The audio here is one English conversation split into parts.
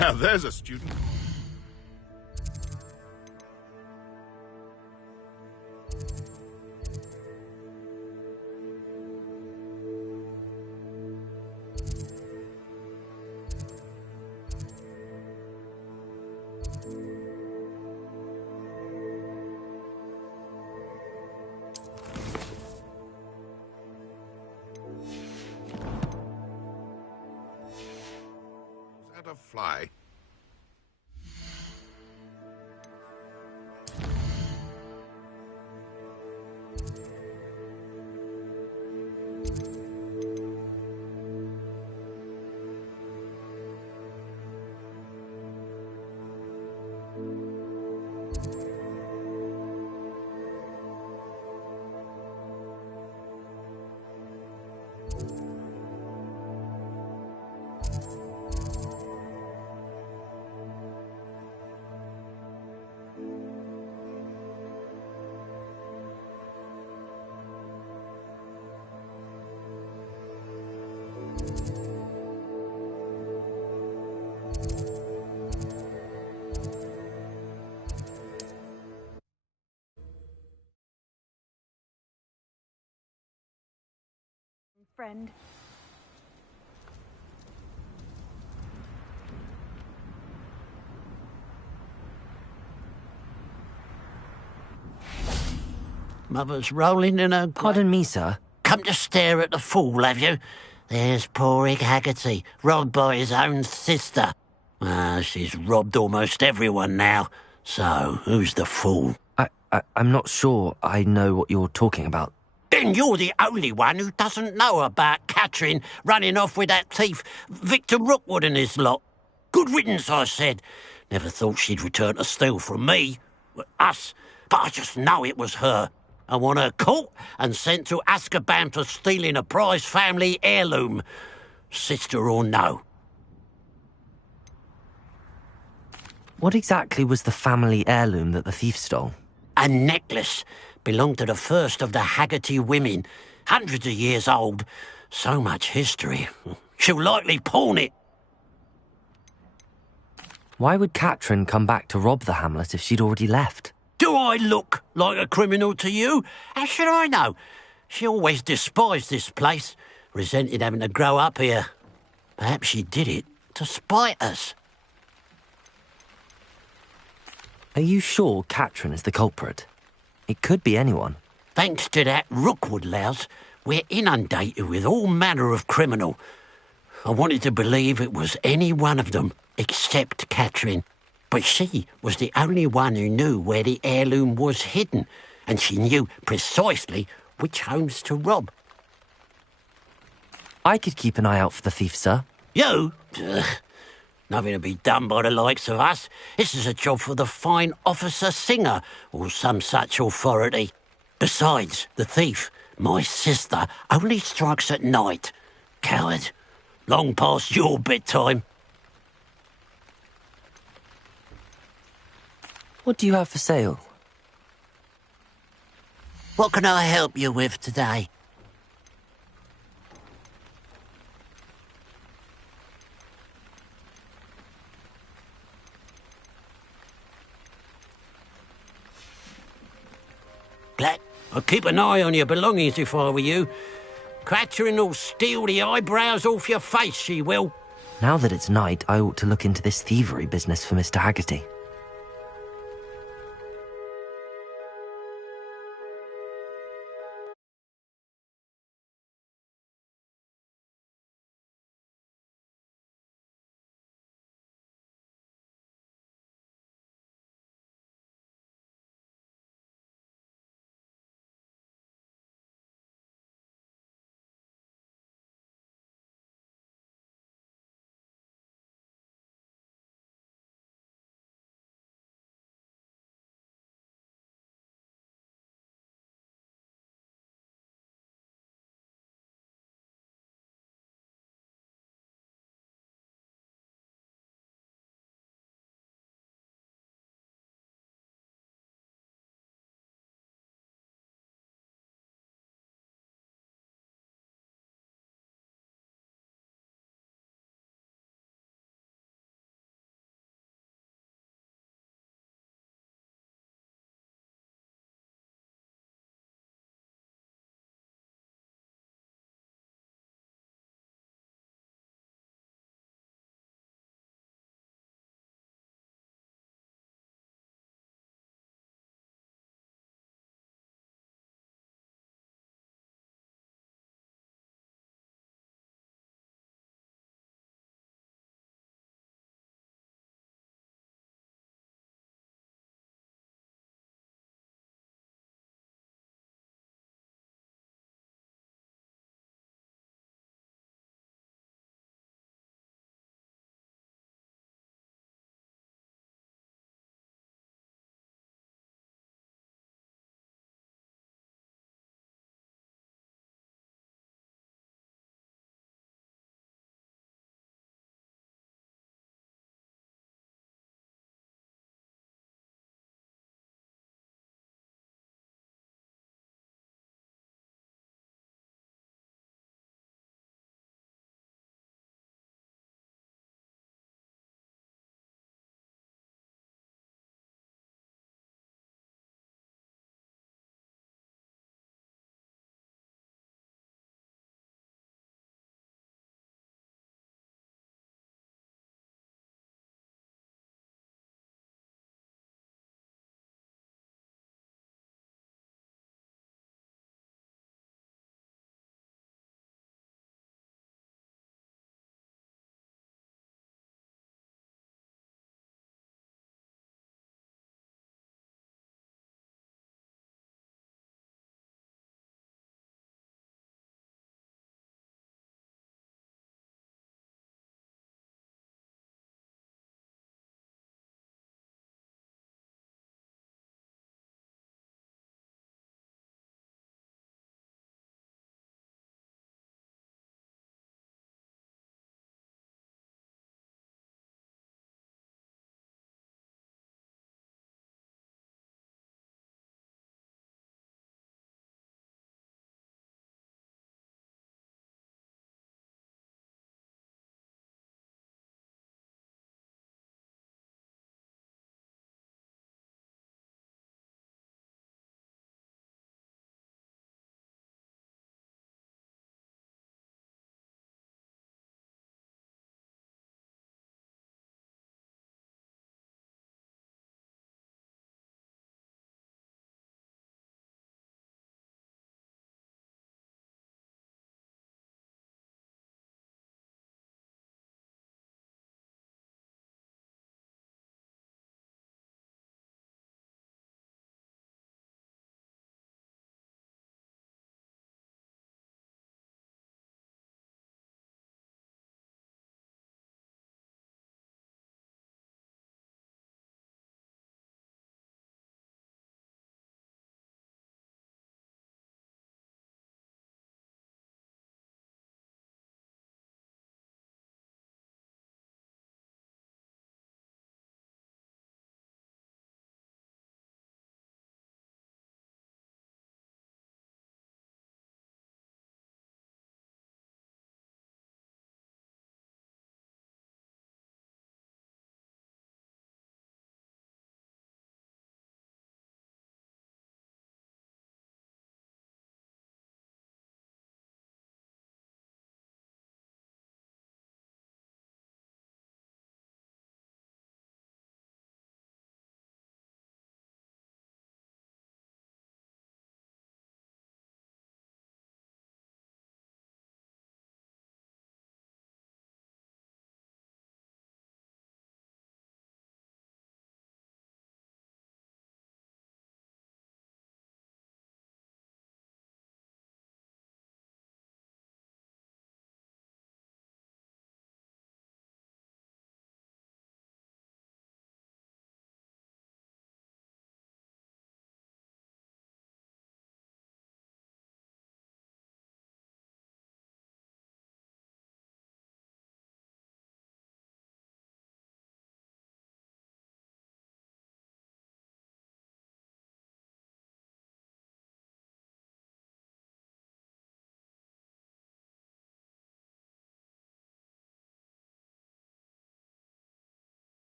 Now there's a student. Is that a fly? Friend. Mother's rolling in her... Pardon me, sir. Come to stare at the fool, have you? There's poor Ig Haggerty, robbed by his own sister. She's robbed almost everyone now. So, who's the fool? I'm not sure I know what you're talking about. Then you're the only one who doesn't know about Catherine running off with that thief, Victor Rookwood and his lot. Good riddance, I said. Never thought she'd return to steal from me, us, but I just know it was her. I want her caught and sent to Azkaban for stealing a prized family heirloom, sister or no. What exactly was the family heirloom that the thief stole? A necklace. Belonged to the first of the Haggerty women. Hundreds of years old. So much history. She'll likely pawn it. Why would Catherine come back to rob the hamlet if she'd already left? Do I look like a criminal to you? How should I know? She always despised this place, resented having to grow up here. Perhaps she did it to spite us. Are you sure Catherine is the culprit? It could be anyone. Thanks to that Rookwood louse, we're inundated with all manner of criminal. I wanted to believe it was any one of them, except Catherine. But she was the only one who knew where the heirloom was hidden, and she knew precisely which homes to rob. I could keep an eye out for the thief, sir. You? Nothing to be done by the likes of us. This is a job for the fine officer Singer, or some such authority. Besides, the thief, my sister, only strikes at night. Coward. Long past your bedtime. What do you have for sale? What can I help you with today? Glad. I'd keep an eye on your belongings if I were you. Catherine'll steal the eyebrows off your face, she will. Now that it's night, I ought to look into this thievery business for Mr. Haggerty.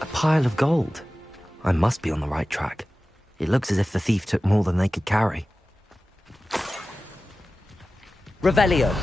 A pile of gold. I must be on the right track. It looks as if the thief took more than they could carry. Revelio.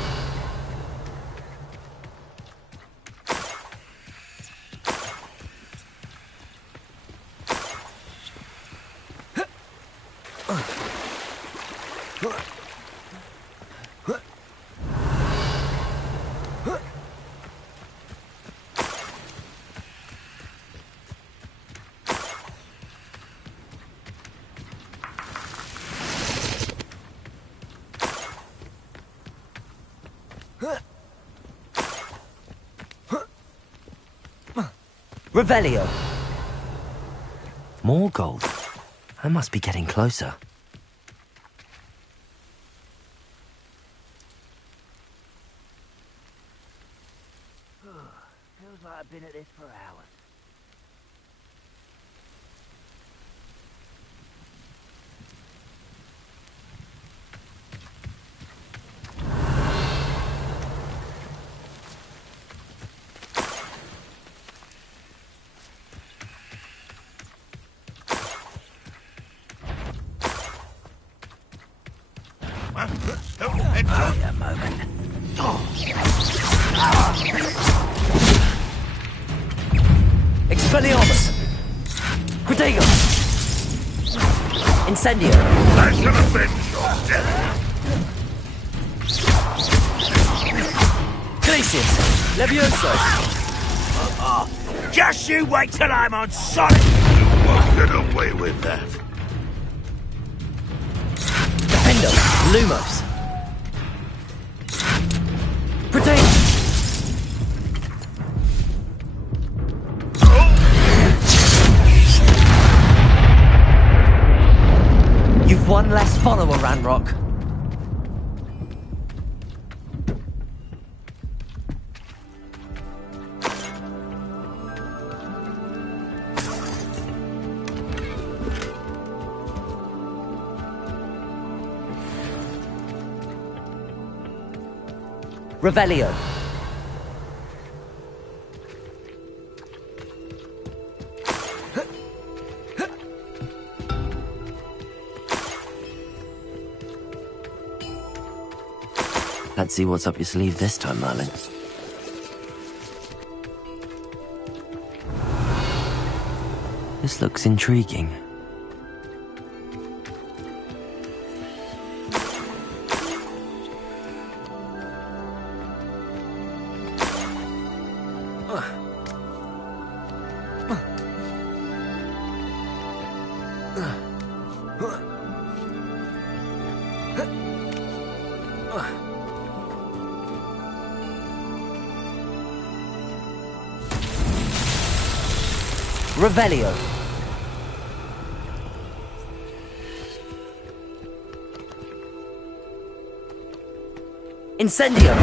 Revelio. More gold. I must be getting closer. Feels like I've been at this for hours. Wait a moment. Expelliarmus! Protego! Incendio! I shall avenge your death. Glacius! Levioso! Just you wait till I'm on solid! You won't get away with that. Defendo! Lumos! Protego! You've one less follower, Ranrock. Revelio. Let's see what's up your sleeve this time, Merlin. This looks intriguing. Revelio. Incendio.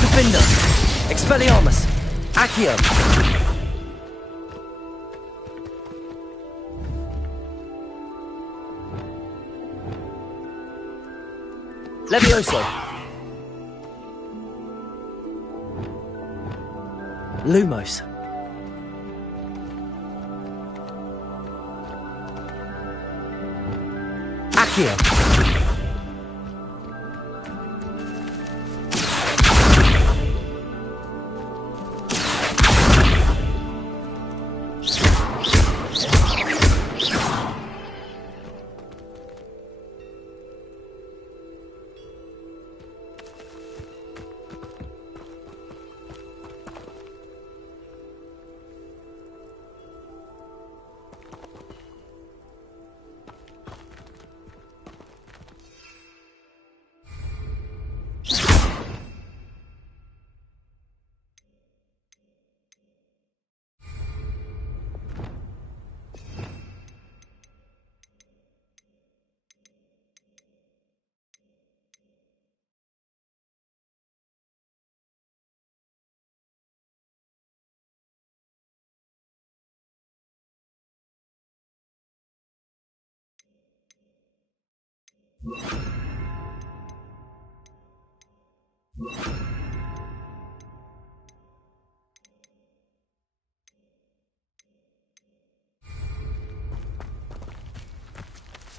Defendo. Expelliarmus. Accio. Levioso. Lumos. Accio.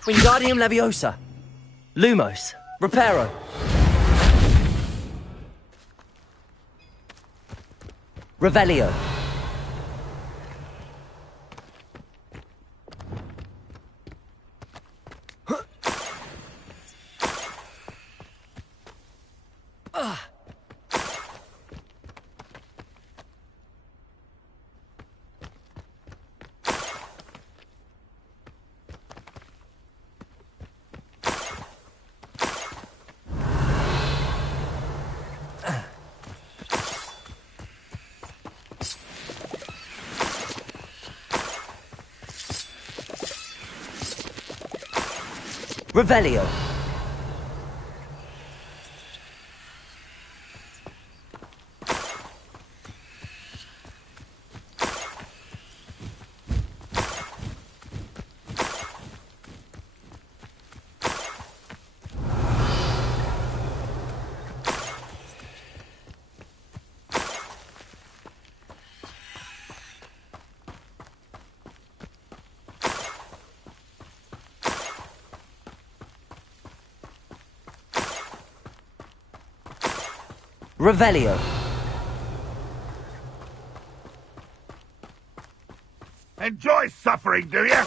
Wingardium Leviosa. Lumos. Reparo. Revelio. Revelio. Revelio. Enjoy suffering, do you?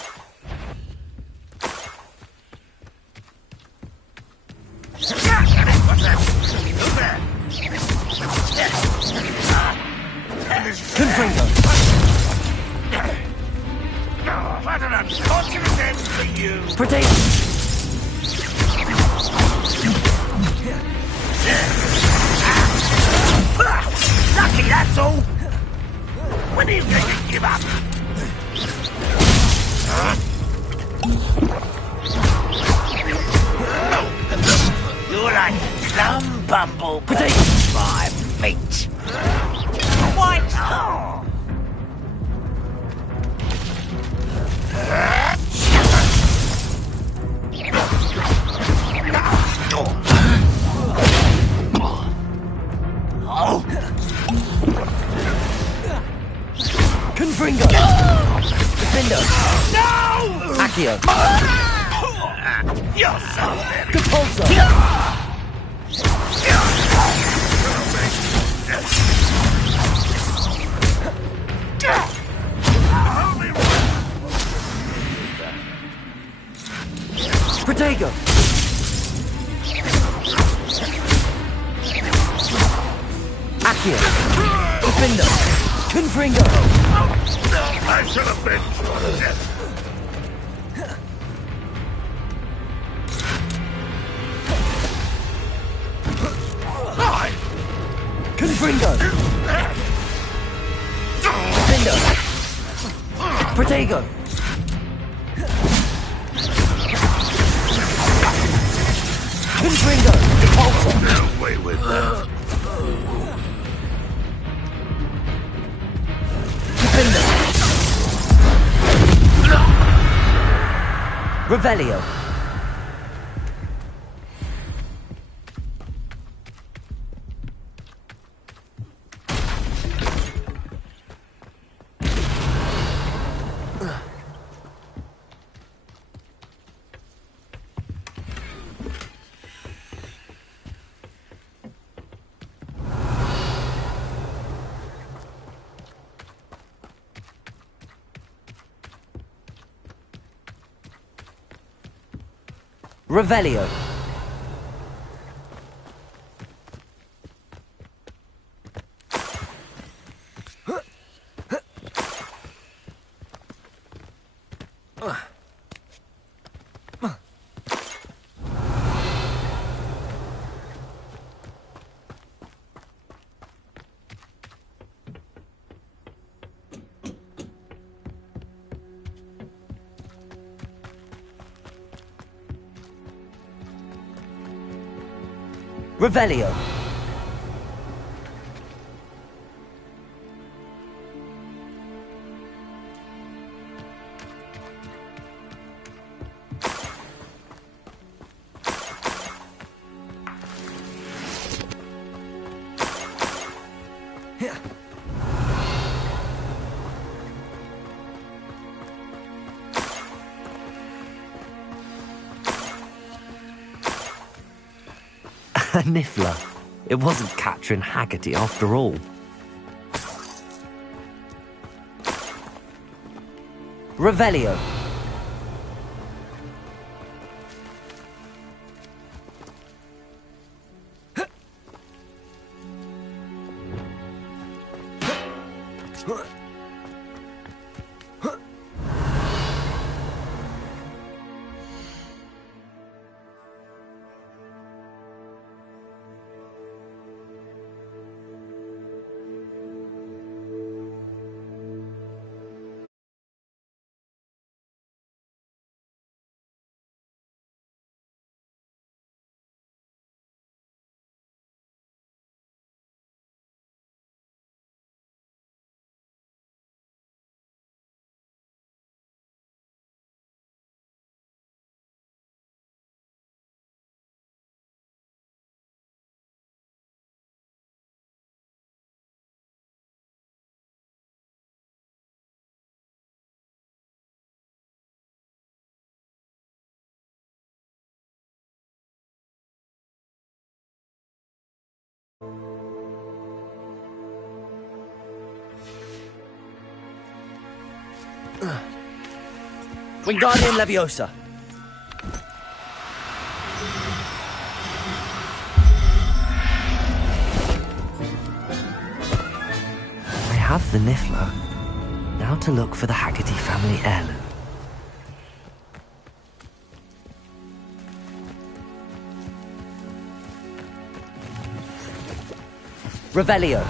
Confringo. What an unfortunate end for you! Potato. Lucky, that's all! When are you going to give up? You're like some bumble Potato. 5 feet. What? Confringo. Defendo. No! Accio. You're so very... Compulso. Protego. Accio. Defendo. Confringo. I should have been your death. Confringo. Defendo. Protego. Confringo. Compulso. Get away with that. Defendo. Revelio. Revelio. Revelio. A niffler. It wasn't Catherine Haggerty after all. Revelio. Wingardium Leviosa. I have the niffler. Now to look for the Haggerty family heirloom. Revelio.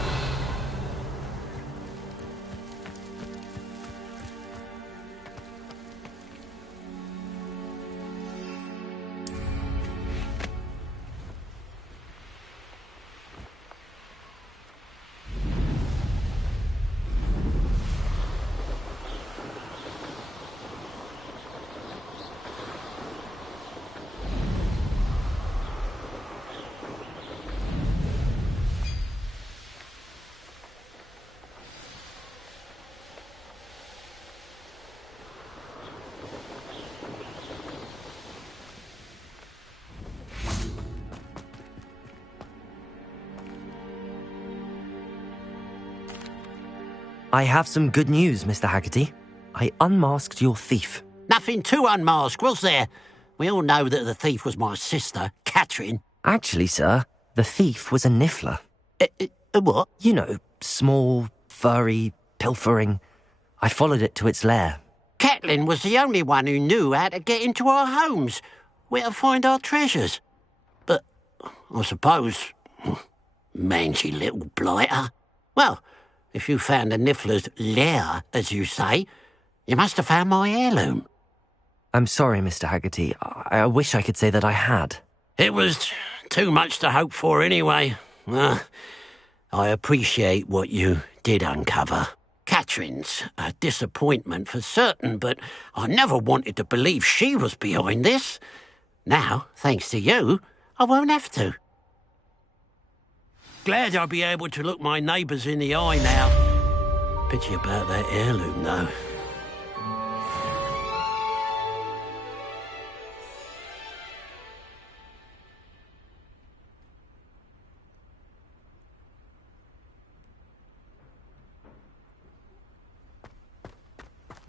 I have some good news, Mr. Haggerty. I unmasked your thief. Nothing to unmask, was there? We all know that the thief was my sister, Catherine. Actually, sir, the thief was a niffler. What? You know, small, furry, pilfering. I followed it to its lair. Catelyn was the only one who knew how to get into our homes, where to find our treasures. But I suppose, mangy little blighter. Well, if you found the niffler's lair, as you say, you must have found my heirloom. I'm sorry, Mr. Haggerty. I wish I could say that I had. It was too much to hope for anyway. I appreciate what you did uncover. Catherine's a disappointment for certain, but I never wanted to believe she was behind this. Now, thanks to you, I won't have to. Glad I'll be able to look my neighbours in the eye now. Pity about that heirloom, though.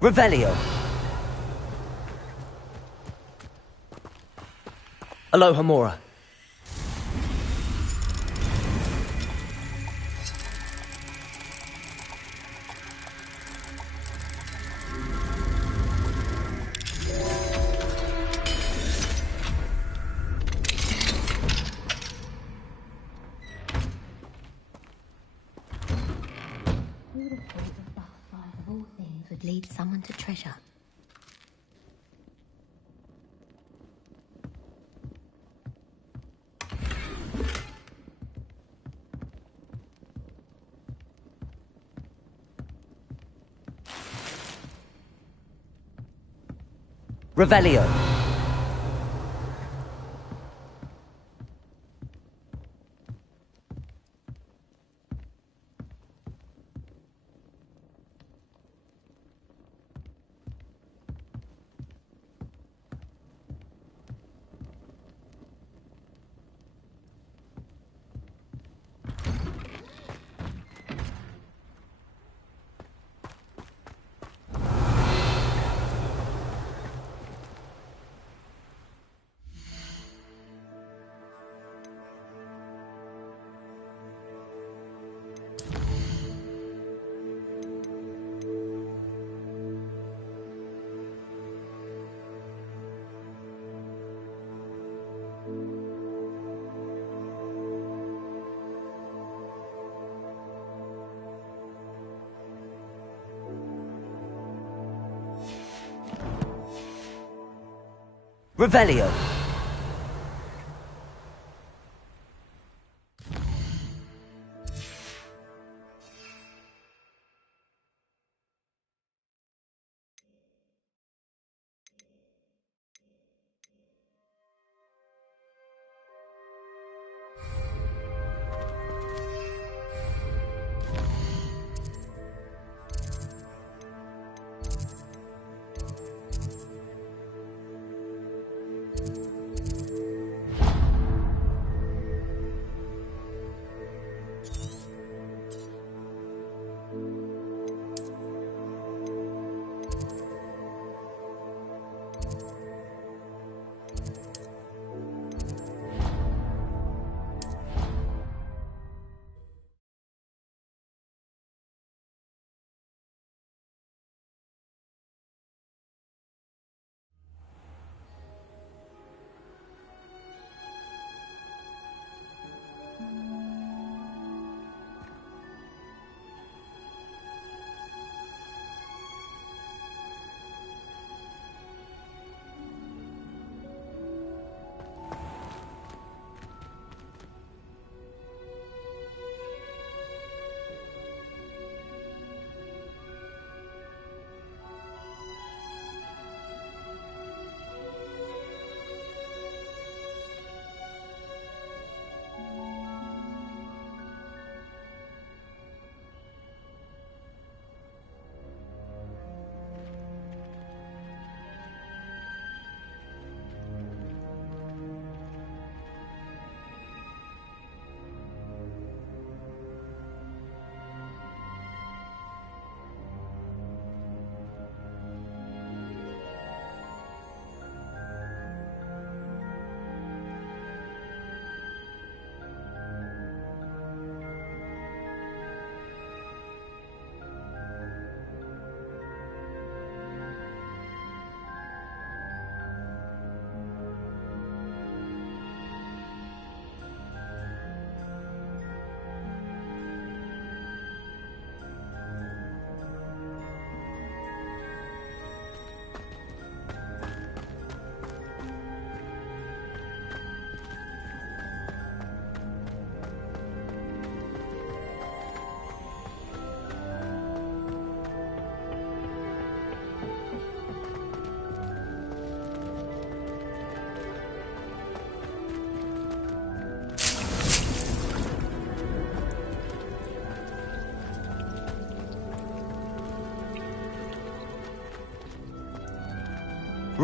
Revelio. Aloha Mora. Would lead someone to treasure. Revelio. Revelio.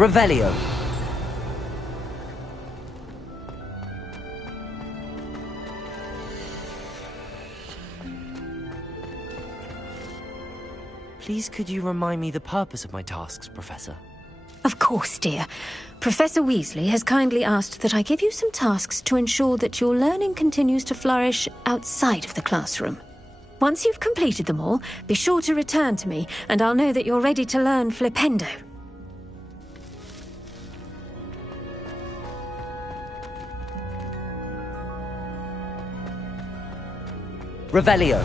Revelio. Please could you remind me the purpose of my tasks, Professor? Of course, dear. Professor Weasley has kindly asked that I give you some tasks to ensure that your learning continues to flourish outside of the classroom. Once you've completed them all, be sure to return to me, and I'll know that you're ready to learn Flipendo. Revelio.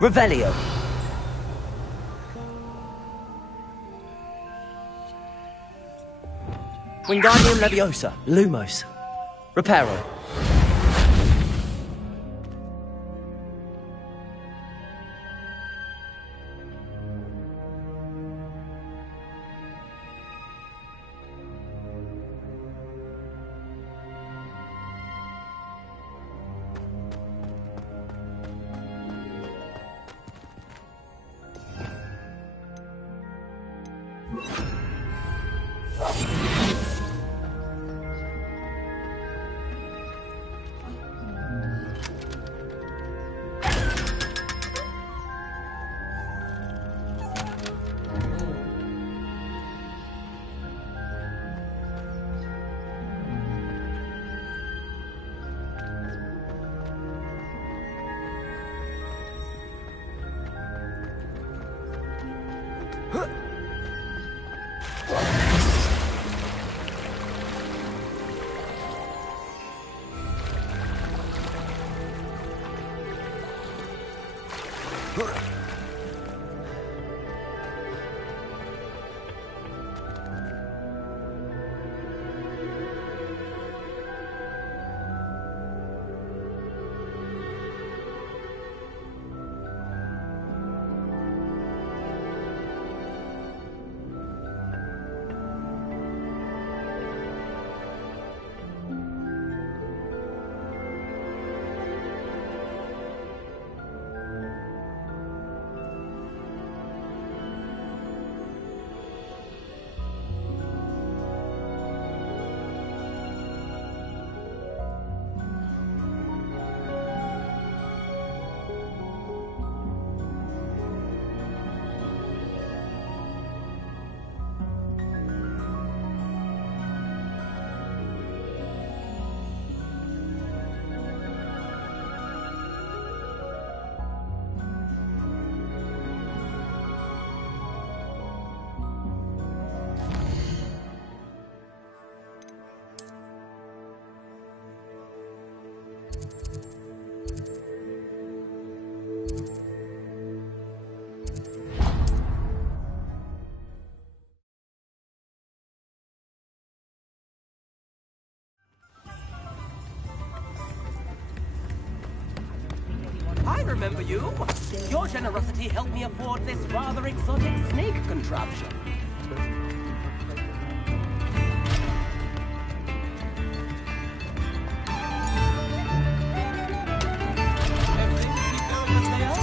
Revelio. Wingardium Leviosa. Lumos. Reparo. I remember you. Your generosity helped me afford this rather exotic snake contraption. Everything will be going as they are.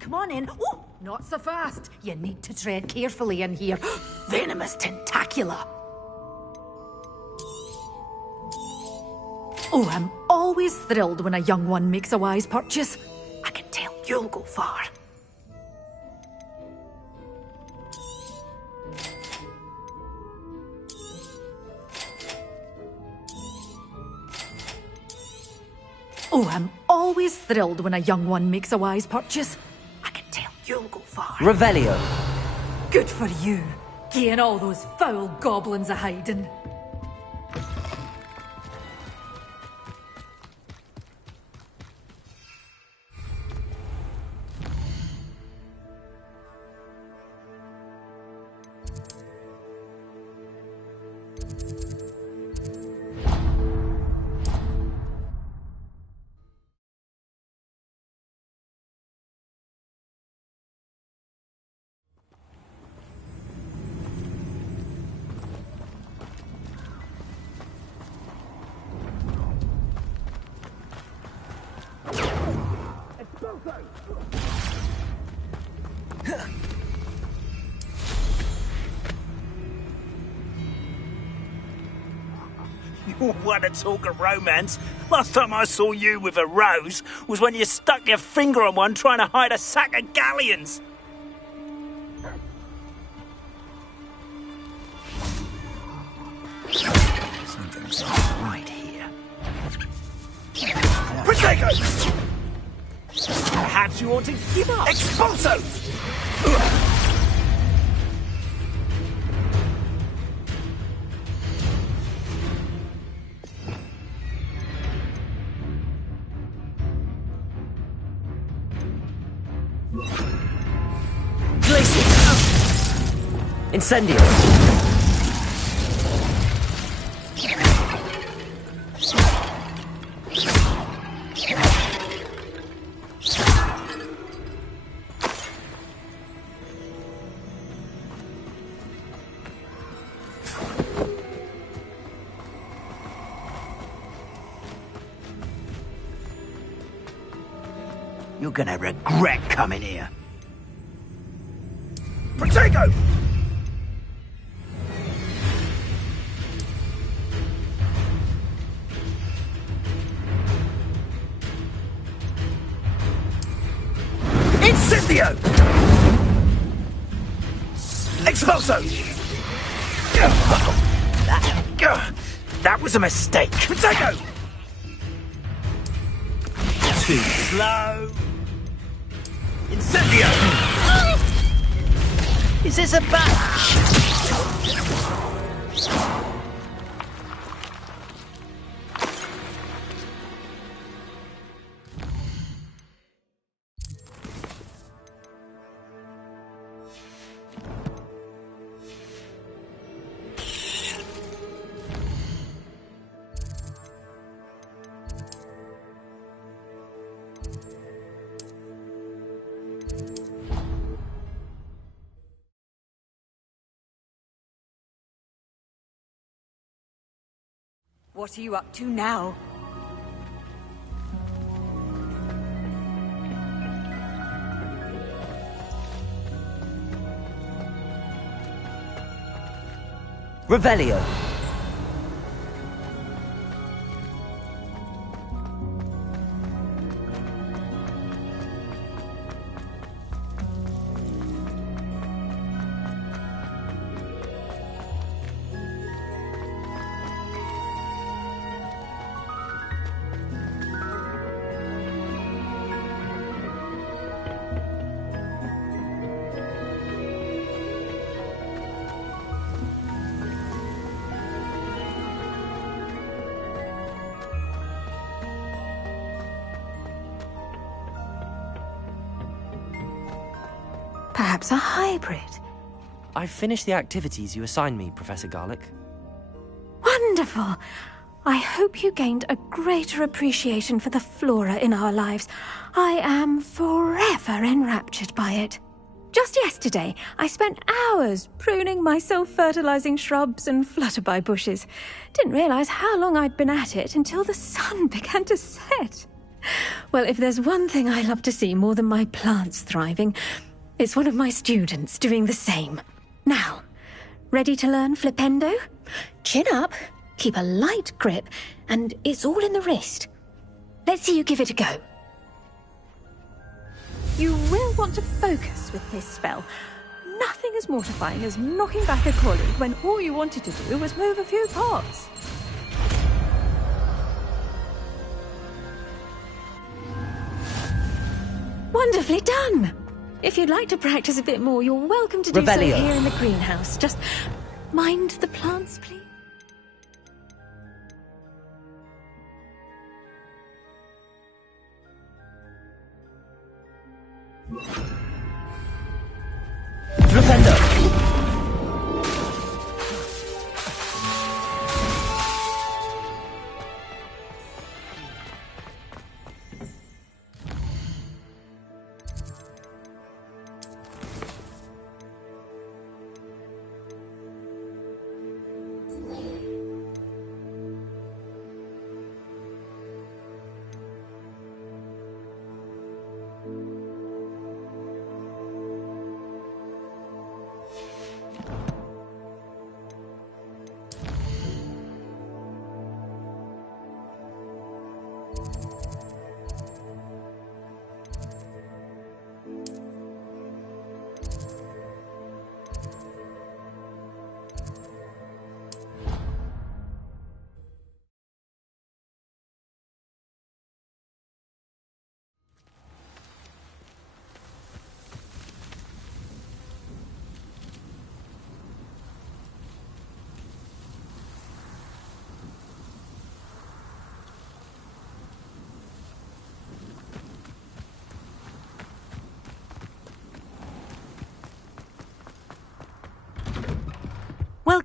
Come on in. Oh, not so fast. You need to tread carefully in here. Venomous tentacula. Oh, I'm always thrilled when a young one makes a wise purchase. I can tell you'll go far. Oh, I'm always thrilled when a young one makes a wise purchase. I can tell you'll go far. Revelio. Good for you. Getting all those foul goblins a hiding. You want to talk of romance? Last time I saw you with a rose was when you stuck your finger on one trying to hide a sack of galleons. Something's not right here. Protego! Perhaps you ought to give up. Expulso! Incendio! You're gonna regret coming here. Protego! Incendio! Expulso! That was a mistake. Protego! Too slow. Incendio! Is this a batch? What are you up to now? Revelio! Perhaps a hybrid. I've finished the activities you assigned me, Professor Garlick. Wonderful! I hope you gained a greater appreciation for the flora in our lives. I am forever enraptured by it. Just yesterday, I spent hours pruning my self-fertilizing shrubs and flutterby bushes. Didn't realize how long I'd been at it until the sun began to set. Well, if there's one thing I love to see more than my plants thriving, it's one of my students doing the same. Now, ready to learn Flipendo? Chin up, keep a light grip, and it's all in the wrist. Let's see you give it a go. You will want to focus with this spell. Nothing as mortifying as knocking back a colleague when all you wanted to do was move a few pots. Wonderfully done! If you'd like to practice a bit more, you're welcome to do so Revelio. here in the greenhouse. Just mind the plants, please. Flipendo!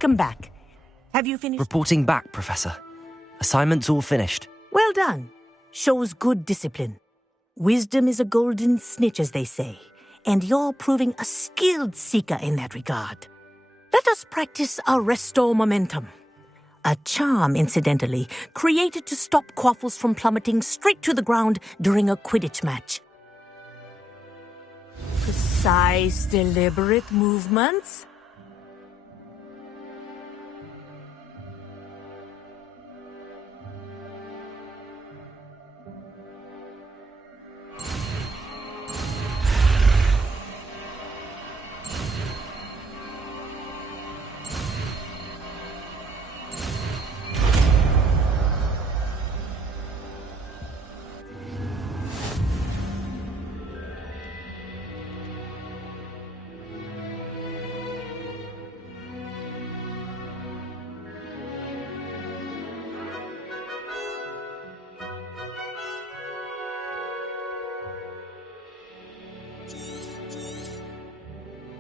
Welcome back. Have you finished? Reporting back, Professor. Assignment's all finished. Well done. Shows good discipline. Wisdom is a golden snitch, as they say, and you're proving a skilled seeker in that regard. Let us practice our restore momentum. A charm, incidentally, created to stop quaffles from plummeting straight to the ground during a Quidditch match. Precise, deliberate movements.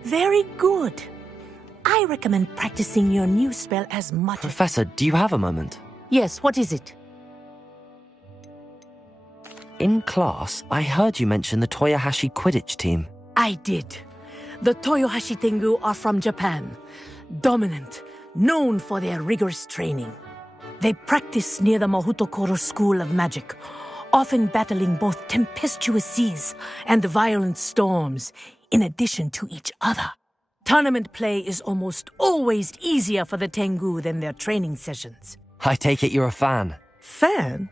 Very good. I recommend practicing your new spell as much Professor, do you have a moment? Yes, what is it? In class, I heard you mention the Toyohashi Quidditch team. I did. The Toyohashi Tengu are from Japan. Dominant, known for their rigorous training. They practice near the Mahutokoro School of Magic, often battling both tempestuous seas and violent storms, in addition to each other. Tournament play is almost always easier for the Tengu than their training sessions. I take it you're a fan. Fan?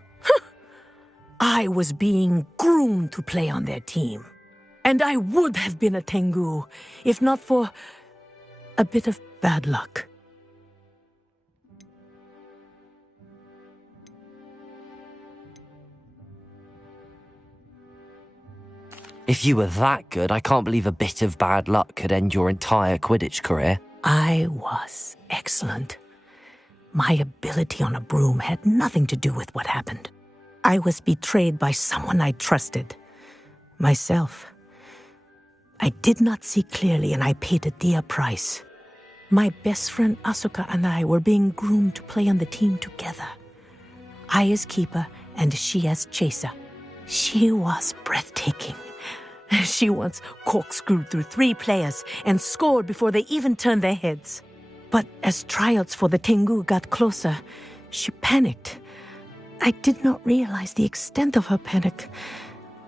I was being groomed to play on their team. And I would have been a Tengu, if not for a bit of bad luck. If you were that good, I can't believe a bit of bad luck could end your entire Quidditch career. I was excellent. My ability on a broom had nothing to do with what happened. I was betrayed by someone I trusted. Myself. I did not see clearly, and I paid a dear price. My best friend Asuka and I were being groomed to play on the team together. I as keeper, and she as chaser. She was breathtaking. She once corkscrewed through 3 players and scored before they even turned their heads. But as tryouts for the Tengu got closer, she panicked. I did not realize the extent of her panic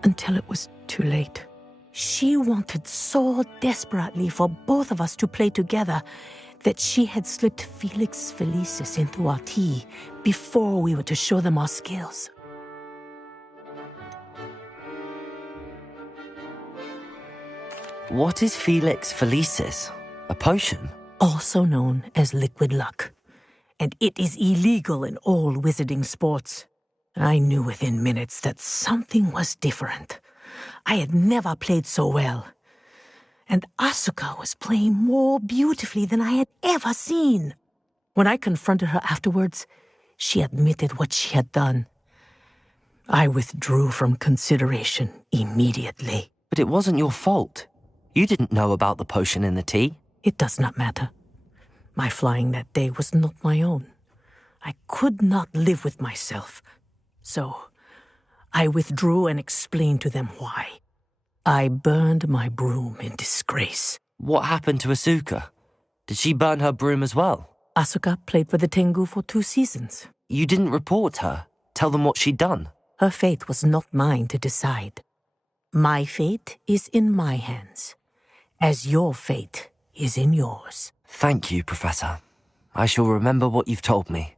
until it was too late. She wanted so desperately for both of us to play together that she had slipped Felix Felicis into our tea before we were to show them our skills. What is Felix Felicis? A potion? Also known as liquid luck. And it is illegal in all wizarding sports. I knew within minutes that something was different. I had never played so well. And Asuka was playing more beautifully than I had ever seen. When I confronted her afterwards, she admitted what she had done. I withdrew from consideration immediately. But it wasn't your fault. You didn't know about the potion in the tea. It does not matter. My flying that day was not my own. I could not live with myself. So, I withdrew and explained to them why. I burned my broom in disgrace. What happened to Asuka? Did she burn her broom as well? Asuka played for the Tengu for 2 seasons. You didn't report her? Tell them what she'd done? Her fate was not mine to decide. My fate is in my hands, as your fate is in yours. Thank you, Professor. I shall remember what you've told me.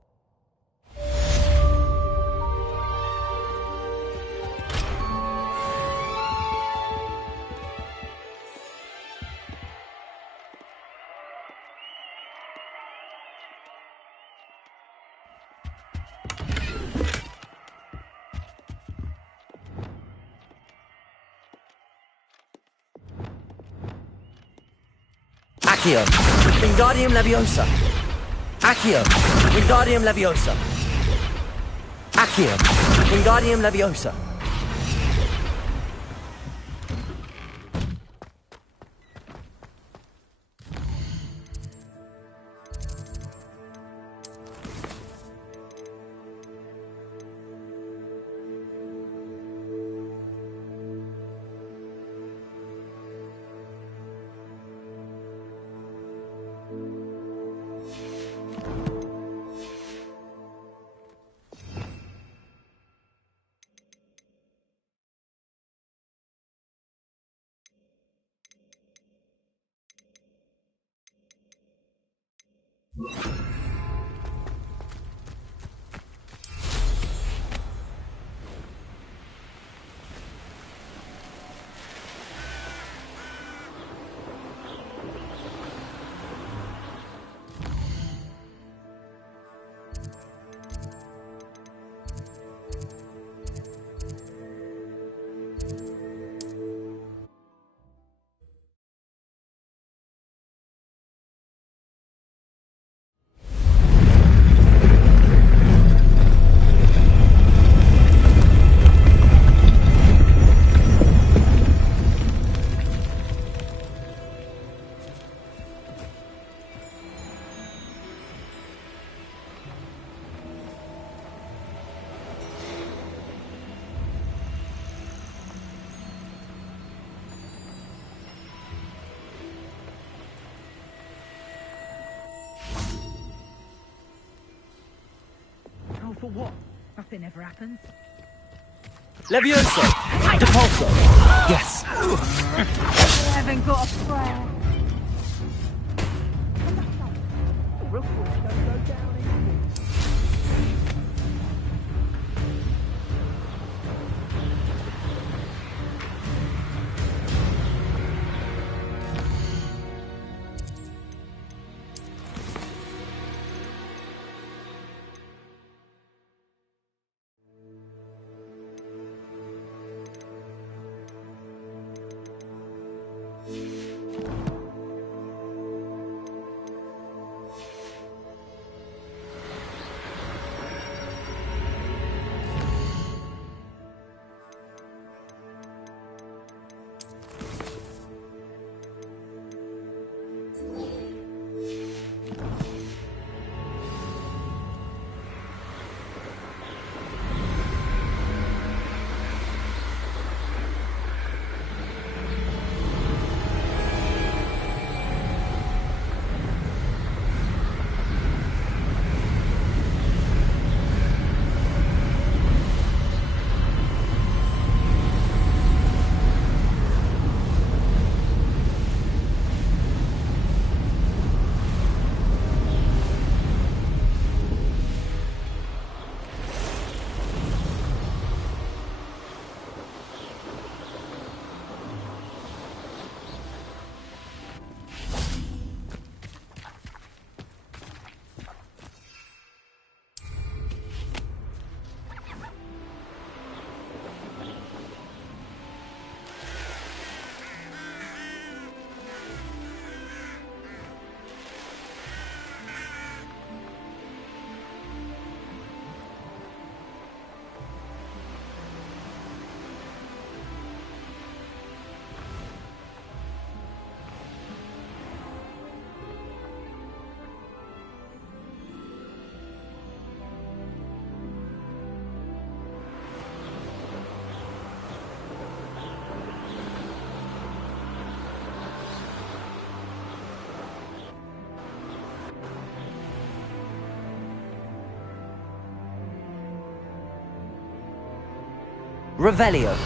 Accio, Wingardium Leviosa. Accio, Wingardium Leviosa. Accio, Wingardium Leviosa. For what? Nothing ever happens. Levioso! Depulso! Yes. I haven't got a prayer. Revelio.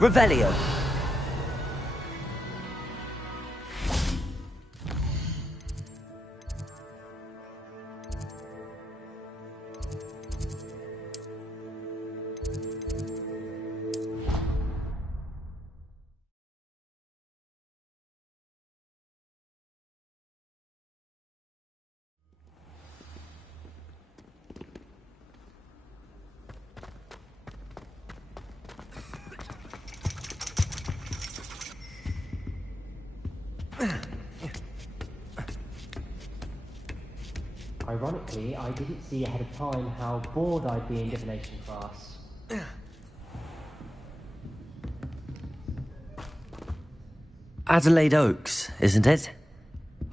Revelio. Sophie, I didn't see ahead of time how bored I'd be in divination class. Adelaide Oaks, isn't it?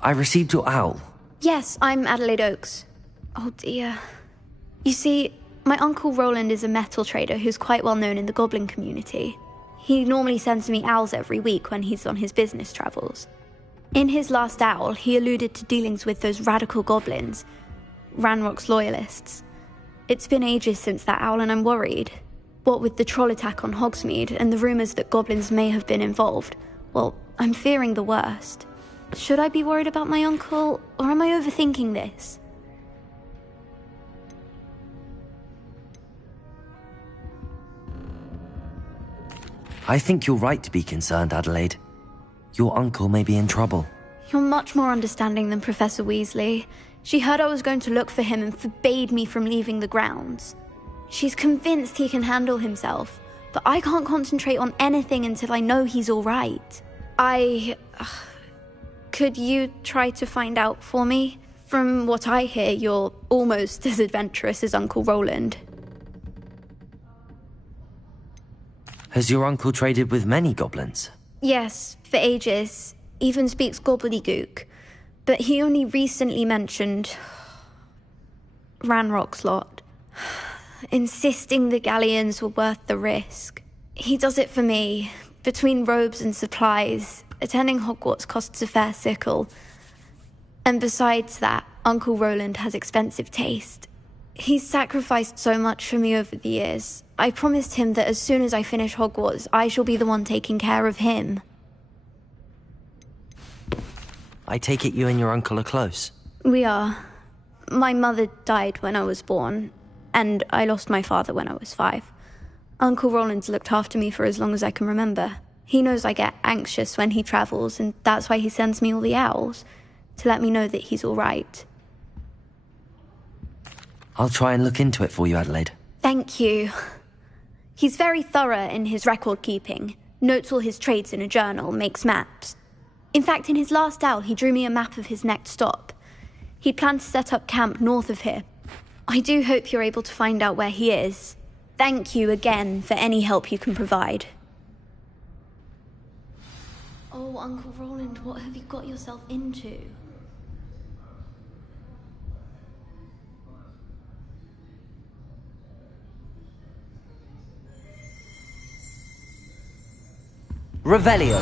I received your owl. Yes, I'm Adelaide Oaks. Oh dear. You see, my Uncle Roland is a metal trader who's quite well known in the goblin community. He normally sends me owls every week when he's on his business travels. In his last owl, he alluded to dealings with those radical goblins, Ranrock's loyalists. It's been ages since that owl and I'm worried. What with the troll attack on Hogsmeade and the rumours that goblins may have been involved, well, I'm fearing the worst. Should I be worried about my uncle, or am I overthinking this? I think you're right to be concerned, Adelaide. Your uncle may be in trouble. You're much more understanding than Professor Weasley. She heard I was going to look for him and forbade me from leaving the grounds. She's convinced he can handle himself, but I can't concentrate on anything until I know he's all right. Could you try to find out for me? From what I hear, you're almost as adventurous as Uncle Roland. Has your uncle traded with many goblins? Yes, for ages. Even speaks gobbledygook. But he only recently mentioned Ranrock's lot, insisting the galleons were worth the risk. He does it for me. Between robes and supplies, attending Hogwarts costs a fair sickle. And besides that, Uncle Roland has expensive taste. He's sacrificed so much for me over the years. I promised him that as soon as I finish Hogwarts, I shall be the one taking care of him. I take it you and your uncle are close? We are. My mother died when I was born, and I lost my father when I was 5. Uncle Roland's looked after me for as long as I can remember. He knows I get anxious when he travels, and that's why he sends me all the owls, to let me know that he's all right. I'll try and look into it for you, Adelaide. Thank you. He's very thorough in his record keeping, notes all his trades in a journal, makes maps. In fact, in his last owl, he drew me a map of his next stop. He'd planned to set up camp north of here. I do hope you're able to find out where he is. Thank you again for any help you can provide. Oh, Uncle Roland, what have you got yourself into? Revelio.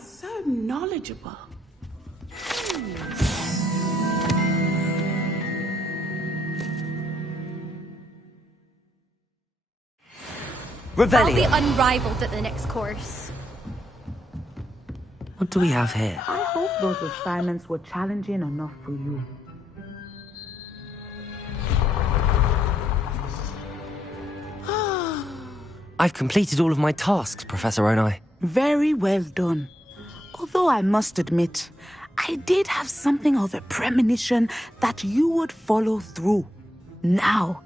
So knowledgeable. Revelio. I'll be unrivaled at the next course. What do we have here? I hope those assignments were challenging enough for you. I've completed all of my tasks, Professor Onai. Very well done. Although I must admit, I did have something of a premonition that you would follow through. Now,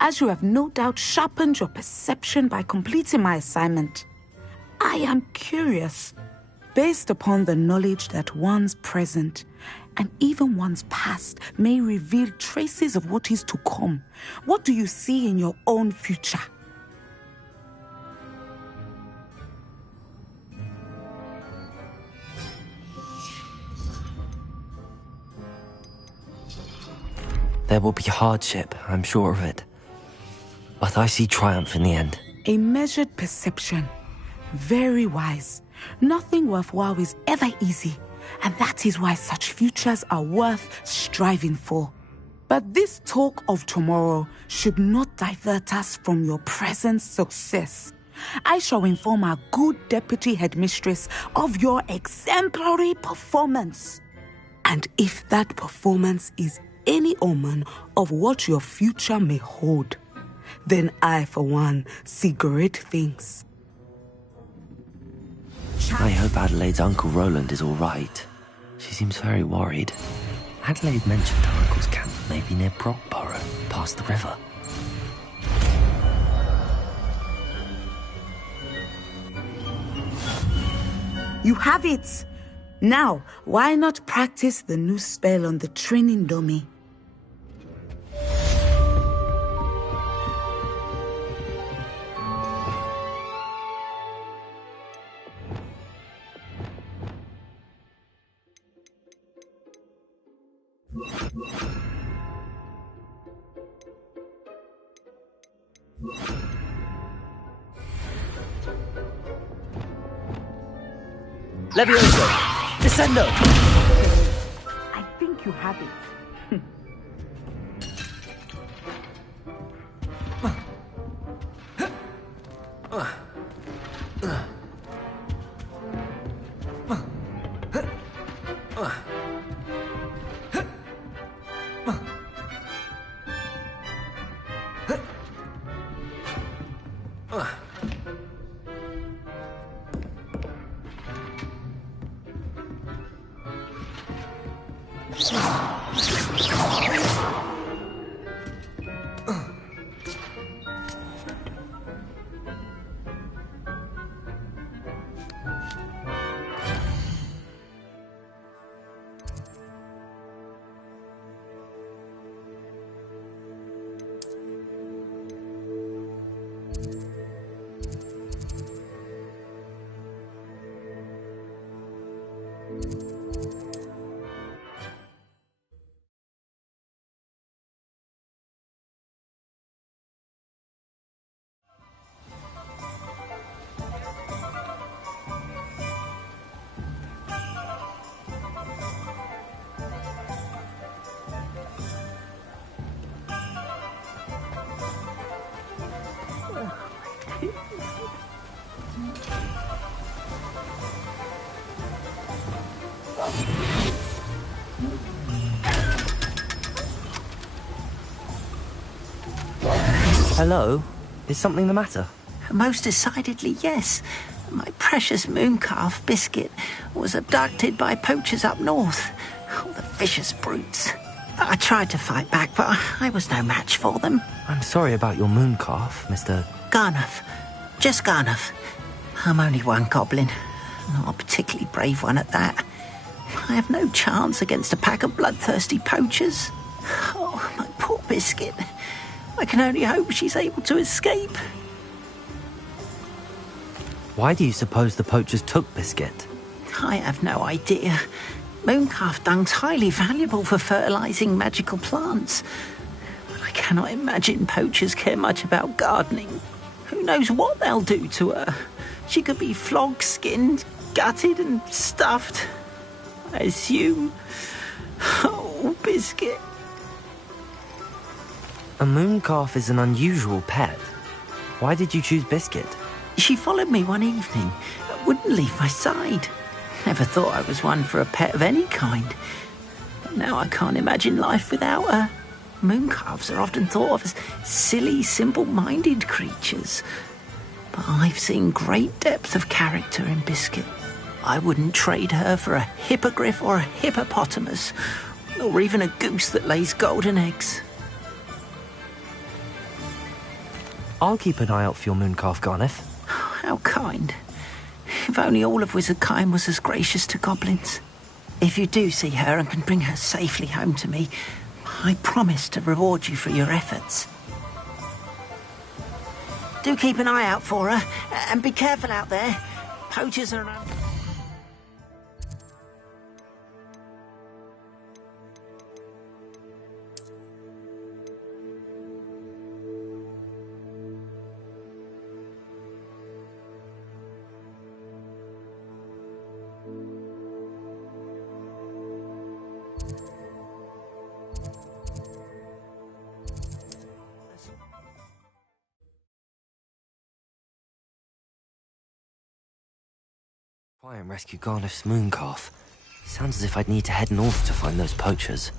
as you have no doubt sharpened your perception by completing my assignment, I am curious, based upon the knowledge that one's present and even one's past may reveal traces of what is to come. What do you see in your own future? There will be hardship, I'm sure of it. But I see triumph in the end. A measured perception. Very wise. Nothing worthwhile is ever easy, and that is why such futures are worth striving for. But this talk of tomorrow should not divert us from your present success. I shall inform our good deputy headmistress of your exemplary performance. And if that performance is any omen of what your future may hold, then I, for one, see great things. I hope Adelaide's Uncle Roland is all right. She seems very worried. Adelaide mentioned her uncle's camp may be near Brockborough, past the river. You have it! Now, why not practice the new spell on the training dummy? Levioso! Descendo! I think you have it. Hello? Is something the matter? Most decidedly, yes. My precious mooncalf, Biscuit, was abducted by poachers up north. Oh, the vicious brutes. I tried to fight back, but I was no match for them. I'm sorry about your mooncalf, Mr. Garnuff. Just Garnuff. I'm only one goblin. Not a particularly brave one at that. I have no chance against a pack of bloodthirsty poachers. Oh, my poor Biscuit. I can only hope she's able to escape. Why do you suppose the poachers took Biscuit? I have no idea. Mooncalf dung's highly valuable for fertilizing magical plants. But I cannot imagine poachers care much about gardening. Who knows what they'll do to her? She could be flogged, skinned, gutted and stuffed. I assume. Oh, Biscuit. A mooncalf is an unusual pet. Why did you choose Biscuit? She followed me one evening, wouldn't leave my side. Never thought I was one for a pet of any kind. But now I can't imagine life without her. Mooncalves are often thought of as silly, simple-minded creatures. But I've seen great depth of character in Biscuit. I wouldn't trade her for a hippogriff or a hippopotamus, or even a goose that lays golden eggs. I'll keep an eye out for your mooncalf, Garnuff. How kind. If only all of Wizardkind was as gracious to goblins. If you do see her and can bring her safely home to me, I promise to reward you for your efforts. Do keep an eye out for her, and be careful out there. Poachers are around. Try and rescue Garneth's mooncalf. Sounds as if I'd need to head north to find those poachers.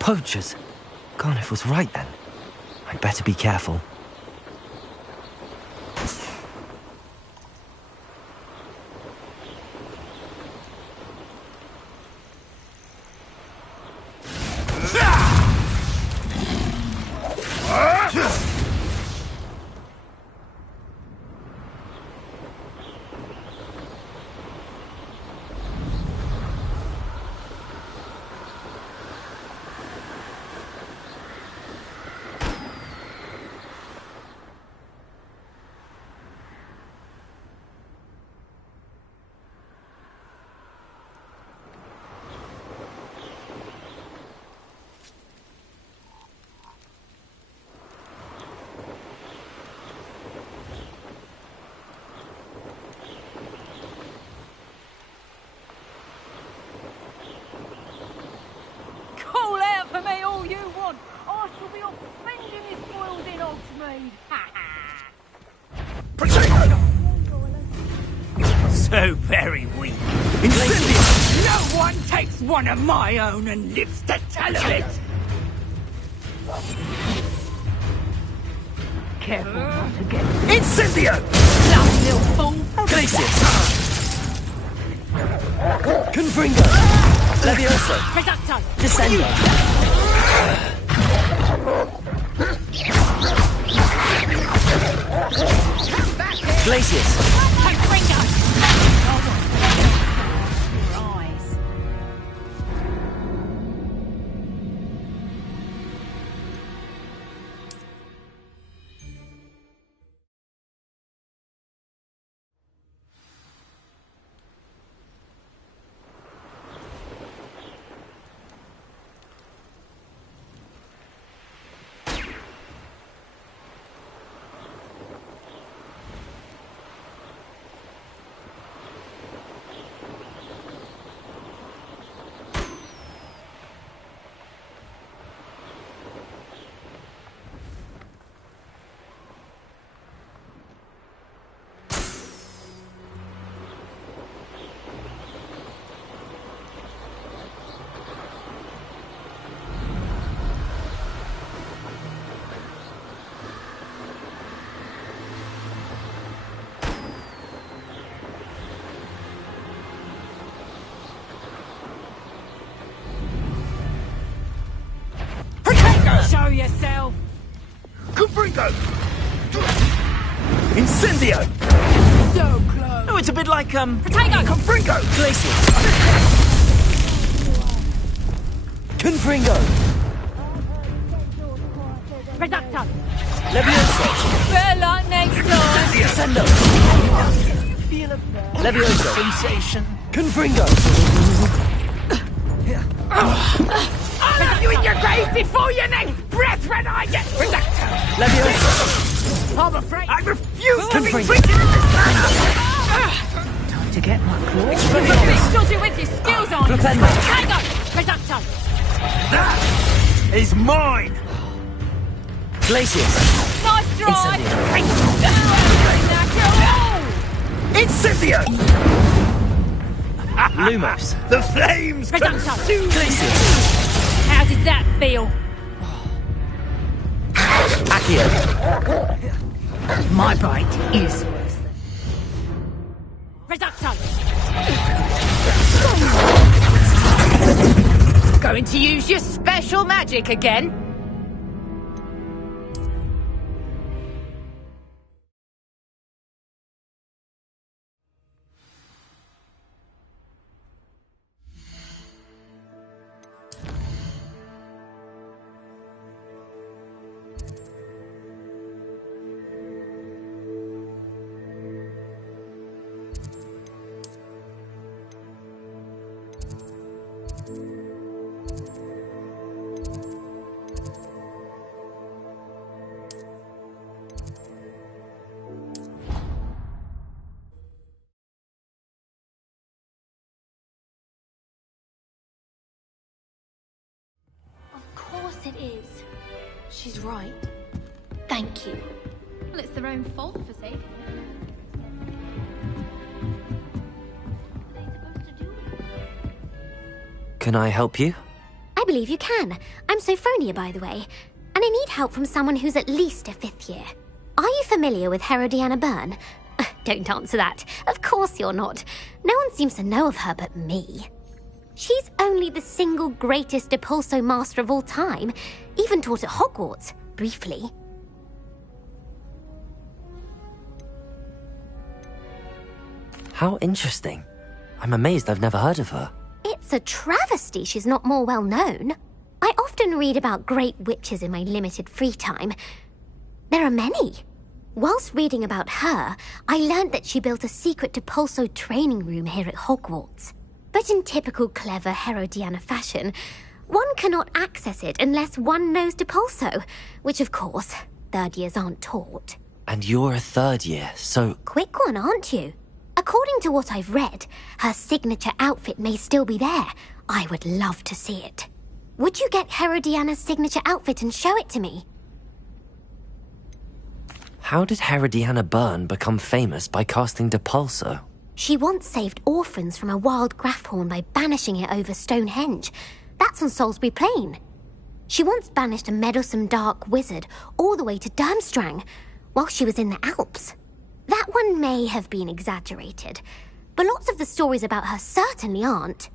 Poachers! Garneth was right then. I'd better be careful. So very weak. Incendiary! No one takes one of my own and lives to tell of it! Careful not to get... Incendio! Bloody little fool! Glacius! Confringo! Levioso! Reducto! Descendo! Glacius! Confringo! Show yourself! Confringo! Incendio! So close! Oh, it's a bit like, Potato! Confringo! Glacius! Confringo! Reducto! Levioso! Bella next door! Descendo! Levioso! Sensation. Confringo! I'll have you in your grave before your next breath when I get Reducto! Levioso! I'm afraid I refuse to be Confringo! treated in this manner! time to get my claws. Expelliarmus! Does you with your skills on! Flipendo! Potato! Reducto! That is mine! Glacius! Nice try! Incendio! Lumos! The flames Reducto! consume me! Glacius! How did that feel? Accio! My bite is worse than... Reducto! Going to use your special magic again? course it is. She's right. Thank you. Well, it's their own fault for saving her. Can I help you? I believe you can. I'm Sophronia, by the way, and I need help from someone who's at least a 5th year. Are you familiar with Herodiana Byrne? Don't answer that. Of course you're not. No one seems to know of her but me. She's only the single greatest Depulso master of all time, even taught at Hogwarts, briefly. How interesting. I'm amazed I've never heard of her. It's a travesty she's not more well known. I often read about great witches in my limited free time. There are many. Whilst reading about her, I learned that she built a secret Depulso training room here at Hogwarts. But in typical clever Herodiana fashion, one cannot access it unless one knows Depulso, which of course, 3rd years aren't taught. And you're a 3rd year, so... Quick one, aren't you? According to what I've read, her signature outfit may still be there. I would love to see it. Would you get Herodiana's signature outfit and show it to me? How did Herodiana Byrne become famous by casting Depulso? She once saved orphans from a wild Grafhorn by banishing it over Stonehenge. That's on Salisbury Plain. She once banished a meddlesome dark wizard all the way to Durmstrang while she was in the Alps. That one may have been exaggerated, but lots of the stories about her certainly aren't.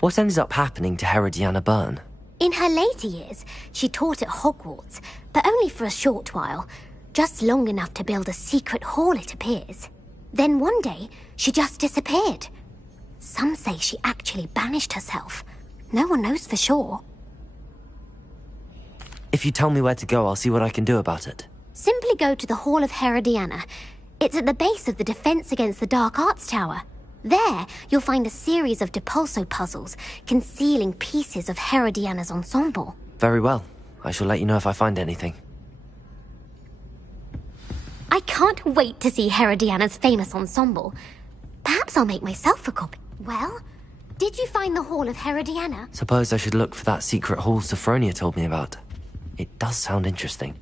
What ended up happening to Herodiana Byrne? In her later years, she taught at Hogwarts, but only for a short while. Just long enough to build a secret hall, it appears. Then one day, she just disappeared. Some say she actually banished herself. No one knows for sure. If you tell me where to go, I'll see what I can do about it. Simply go to the Hall of Herodiana. It's at the base of the Defense Against the Dark Arts Tower. There, you'll find a series of Depulso puzzles concealing pieces of Herodiana's ensemble. Very well. I shall let you know if I find anything. I can't wait to see Herodiana's famous ensemble. Perhaps I'll make myself a copy. Well, did you find the Hall of Herodiana? Suppose I should look for that secret hall Sophronia told me about. It does sound interesting.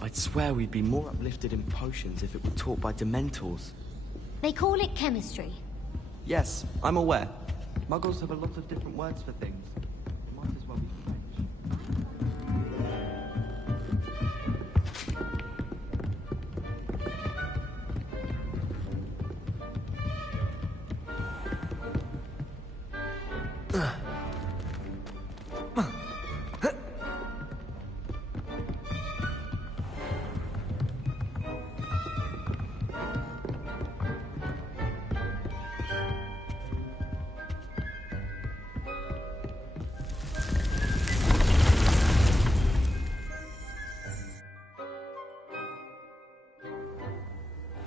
I'd swear we'd be more uplifted in potions if it were taught by Dementors. They call it chemistry. Yes, I'm aware. Muggles have a lot of different words for things. Might as well be French.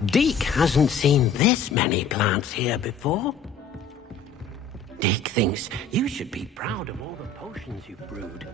Deke hasn't seen this many plants here before. Deke thinks you should be proud of all the potions you've brewed.